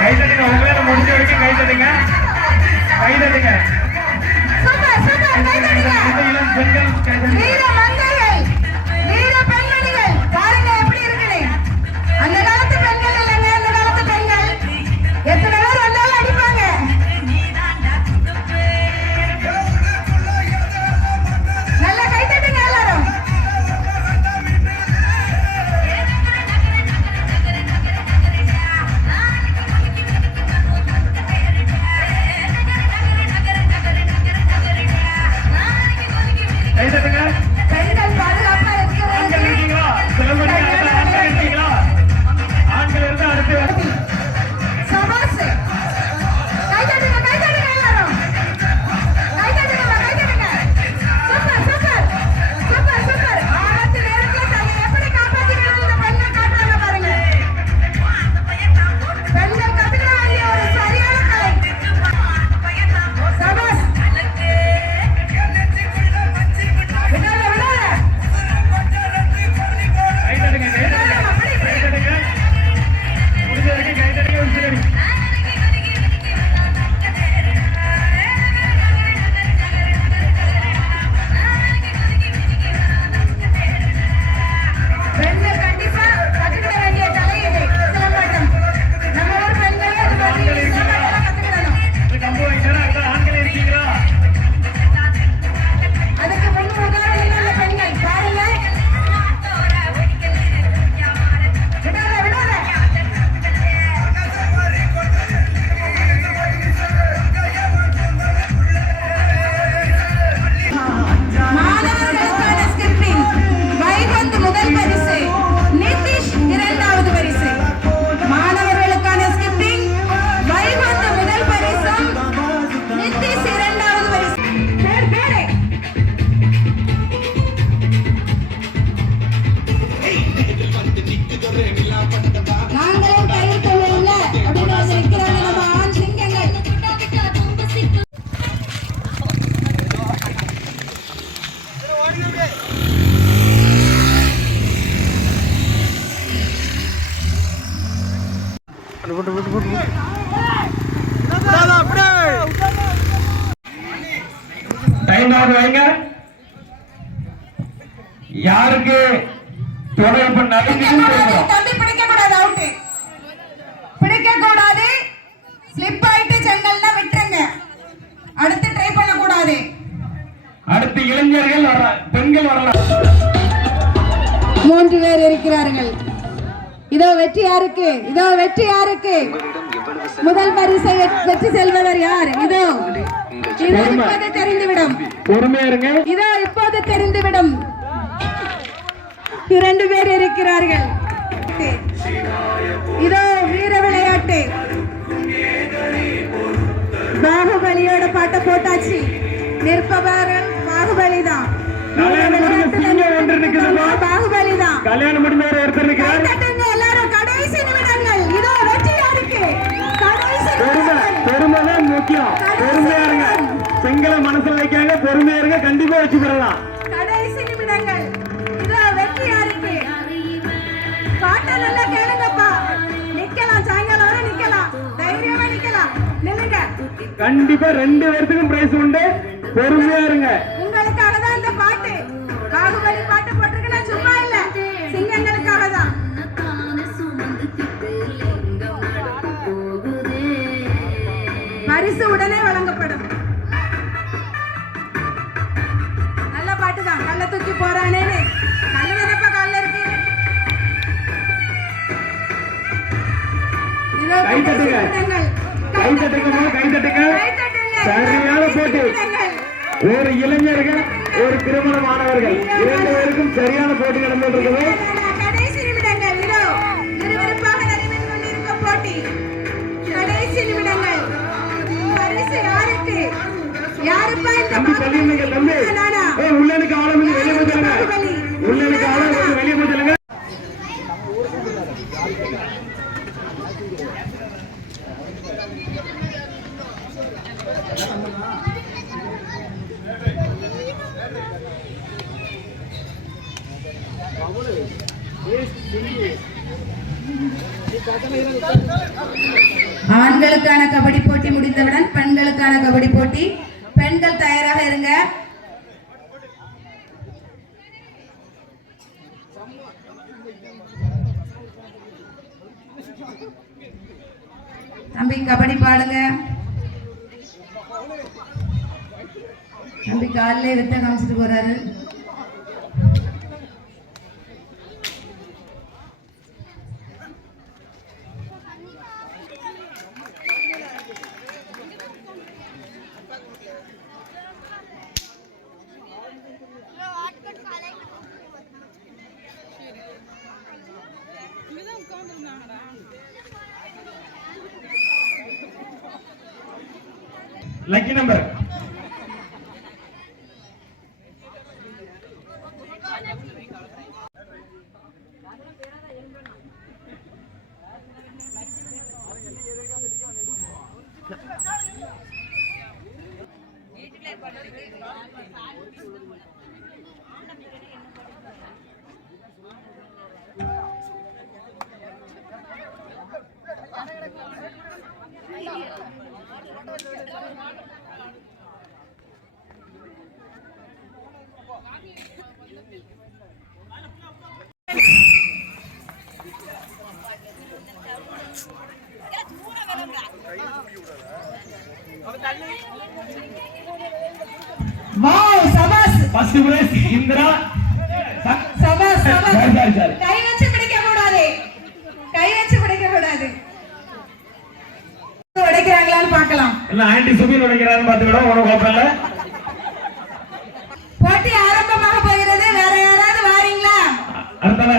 கை தட்டுங்க உங்களால முடிஞ்ச வரைக்கும் கை தட்டுங்க. கை தட்டுங்க. பெண்கள் கை தட்டுங்க. யாருக்கு? தொடர்பு பிடிக்க கூடாது நடக்குது தம்பி பிடிக்க கூடாது அவுட் பிடிக்க கூடாது ஸ்லிப் ஆயிட்டு செங்கல்னா விட்டுருங்க. அடுத்து ட்ரை பண்ண கூடாது அடுத்து இளைஞர்கள் வர பெண்கள் வரலாம். மூன்று பேர் இருக்கிறார்கள். இதோ வெற்றி யாருக்கு? இதோ வெற்றி யாருக்கு? முதல் பரிசை வெற்றி செல்பவர் யார்? இதோ. இதோ இப்போது தெரிந்துவிடும். இதோ இப்போது தெரிந்துவிடும். இரண்டு பேர் இருக்கிறார்கள். இதோ வீர விளையாட்டு. பாகுபலியோட பாட்டை போட்டாச்சு. நிற்பவர்கள் பாகுபலி தான். பாகுபலி தான் கல்யாணம் முடிஞ்சவர் ஒருத்தர் நிக்கிறார் தட்டுங்க எல்லாரும் கடைசி நிமிடங்கள். இதோ வெற்றி யாருக்கு பொறுமை தான் முக்கியம். பொறுமையா இருங்க. செங்கலை மனசுல வைக்காங்க. பொறுமையா இருங்க. கண்டிப்பா வச்சு கண்டிப்பா ரெண்டு பேர்த்துக்கும் பிரைஸ் உண்டு. பொறுமையா இருங்க. உங்களுக்காக தான் இந்த பாட்டு. பாகுபலி பாட்டு போட்டிருக்கு. நான் சும்மா இல்ல. சிங்கங்களுக்காக தான். பரிசு உடனே வழங்கப்படும். நல்ல பாட்டு தான் கல்ல தூக்கி போறானேன்னு. கல்லு நினைப்ப கல்ல இருக்கு. இதோ கை தட்டுங்க. கை தட்டுங்க. கை தட்டுங்க. சரியான போட்டி. ஒரு இளைஞர்கள் ஒரு திருமணமானவர்கள் இரண்டு பேருக்கும் சரியான போட்டி நடந்துட்டு இருக்குது கடைசி நிமிடங்கள் இதோ விறுவிறுப்பாக நடைபெற்று கொண்டிருக்கும் போட்டி. கடைசி நிமிடங்கள். பரிசு யாருக்கு யாருப்பா இந்த தம்பி தள்ளிடுங்க ஆண்களுக்கான கபடி போட்டி முடிந்தவுடன் பெண்களுக்கான கபடி போட்டி. பெண்கள் தயாராக இருங்க. தம்பி கபடி பாடுங்க. தம்பி காலிலே வித்த காமிச்சிட்டு போறாரு. லக்கி நம்பர் வாவ் சபாஸ் ஃபர்ஸ்ட் பிரைஸ் இந்திரா சபாஸ் சபாஸ் சரி, சரி, சரி. கை வச்சு பிடிக்க கூடாது கை வச்சு பிடிக்க கூடாது உடைக்கிறாங்களான்னு பார்க்கலாம். எல்லாம் ஆன்டி சுபீர் உடைக்கிறான்னு பாத்துக்கிடும் உனக்கு இல்ல போட்டி ஆரம்பமாக போகிறது வேற யாராவது வாரீங்களா? அடுத்தவ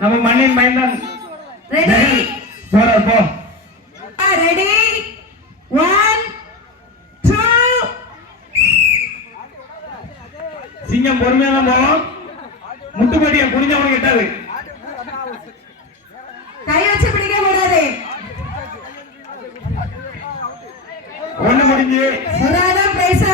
நம்ம மண்ணின் மைந்தன். ரெடி போற போ. ரெடி ஒன் டூ சிங்கம் பொறுமையா தான் போவோம் முட்டுப்படியை குடிஞ்சவனுக்கு எட்டாது கை வச்சு பிடிக்க கூடாது முடிஞ்சு சுராதா பிரைஸ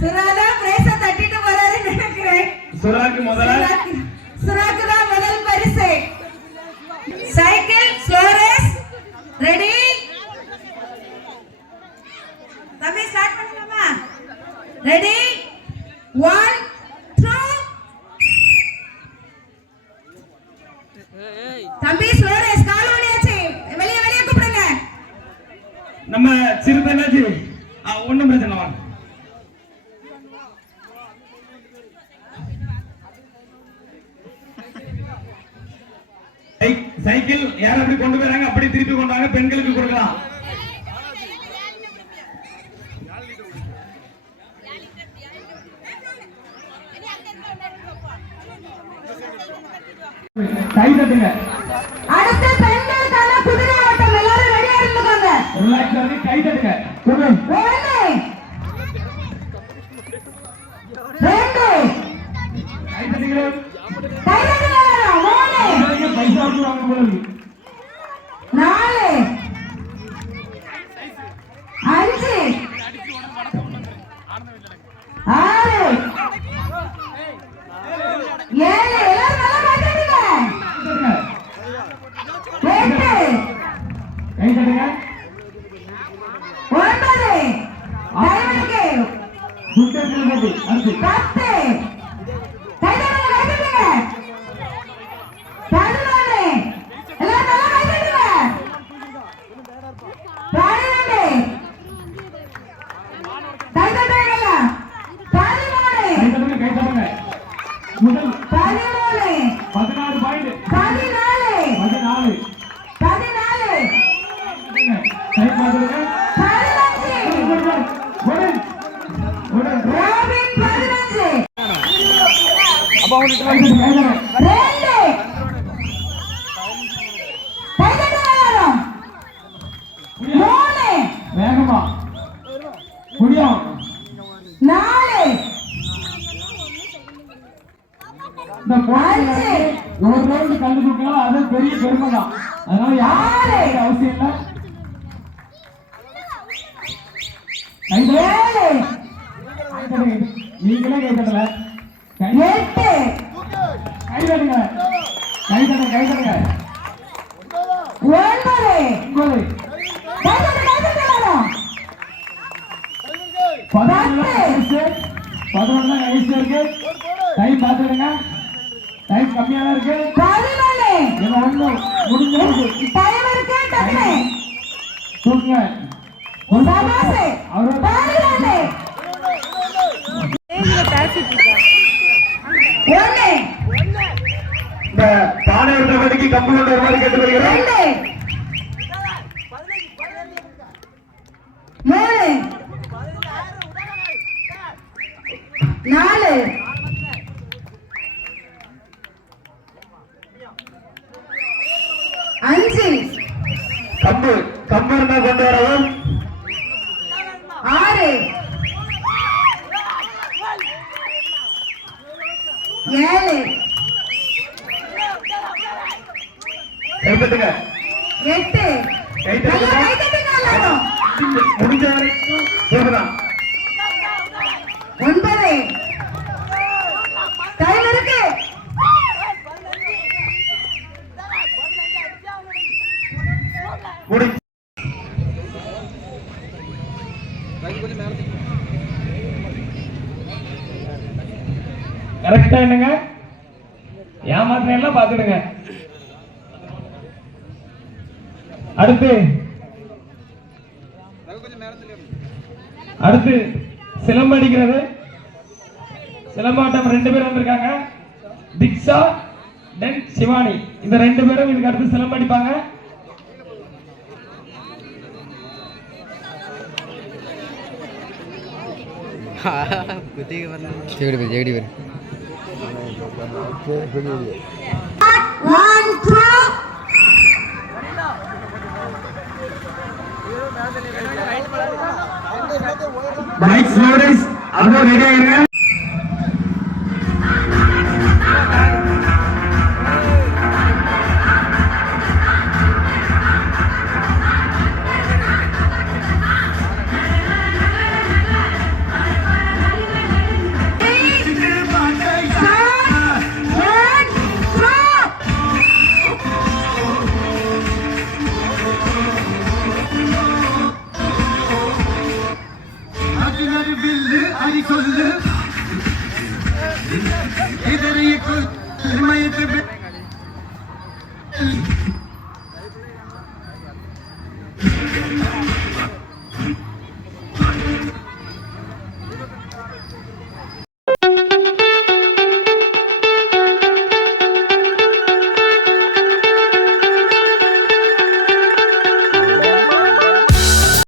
சுராதா பிரைஸ தட்டிட்டு போறாருன்னு நினைக்கிறேன். சுறாக்கு முதல்ல சுராக்கு- சுராக்கு தான் முதல் பரிசு சைக்கிள் ஸ்லோரேஸ் ரெடி தம்பி ஸ்டார்ட் பண்ணலாமா ரெடி ஒன் டூ தம்பி ஸ்லோரேஸ் கால் ஓடியாச்சு வெளியே வெளியே கூப்பிடுங்க நம்ம சிறுத்தை என்னாச்சு ஒண்ணும் பிரச்சனை வாங்க சைக்கிள் யார் அப்படி கொண்டு போறாங்க அப்படி திருப்பி கொண்டாங்க பெண்களுக்கு கொடுக்கலாம் கை தட்டுங்க முதல் பதிமூணு பதினாறு பாயிண்ட். பதினாலு. பதினாலு. பதினாலு. தட்டுங்க. கை பார்த்துடுங்க பதினஞ்சு கொடு. கொடு. ரோபின் பதினஞ்சு அப்பா உங்களுக்கு கை தட்டுங்க, கை தட்டுங்க. ரெண்டு கைதட்டுங்க எல்லாரும் மூணு வேகமா முடியும் நாலு இந்த போட்டியில ஒரு ரவுண்டு கண்டு கொடுக்கலாம். அது பெரிய பெருமை தான். அதனால யாரும் அவசியம் இல்லை. நீங்களே கை தட்டல. கை எட்டு. கை தட்டுங்க. கை தட்டுங்க கை தட்டுங்க. ஒன்பது. ஒன்பது. பதினொன்று பதினொன்று டைம் பார்த்துடுங்க டைம் கம்மியா தான் இருக்கு. பதினொன்னு. இது ஒண்ணு முடிஞ்சு டைம் இருக்கு? டக்குனு தூக்குங்க சபாசு இந்த ரெண்டு. மூணு. நாலு. ஏழு. எட்டு. முடிஞ்ச வரைக்கும் ஒன்பது. டைம் இருக்கு. கரெக்டா என்னங்க? ஏமாத்தினெல்லாம் பாத்துடுங்க அடுத்து அடுத்து சிலம்பு அடிக்கிறது. சிலம்பாட்டம் ரெண்டு பேரும் வந்திருக்காங்க. திக்ஷா டென் சிவானி. இந்த ரெண்டு பேரும் இதுக்கு அடுத்து சிலம்பு அடிப்பாங்க. ஜெகடி வரும் ஜெகடி வரும் ஒன் டூ பைக் ஸ்லோடைஸ் इधर ये कुछ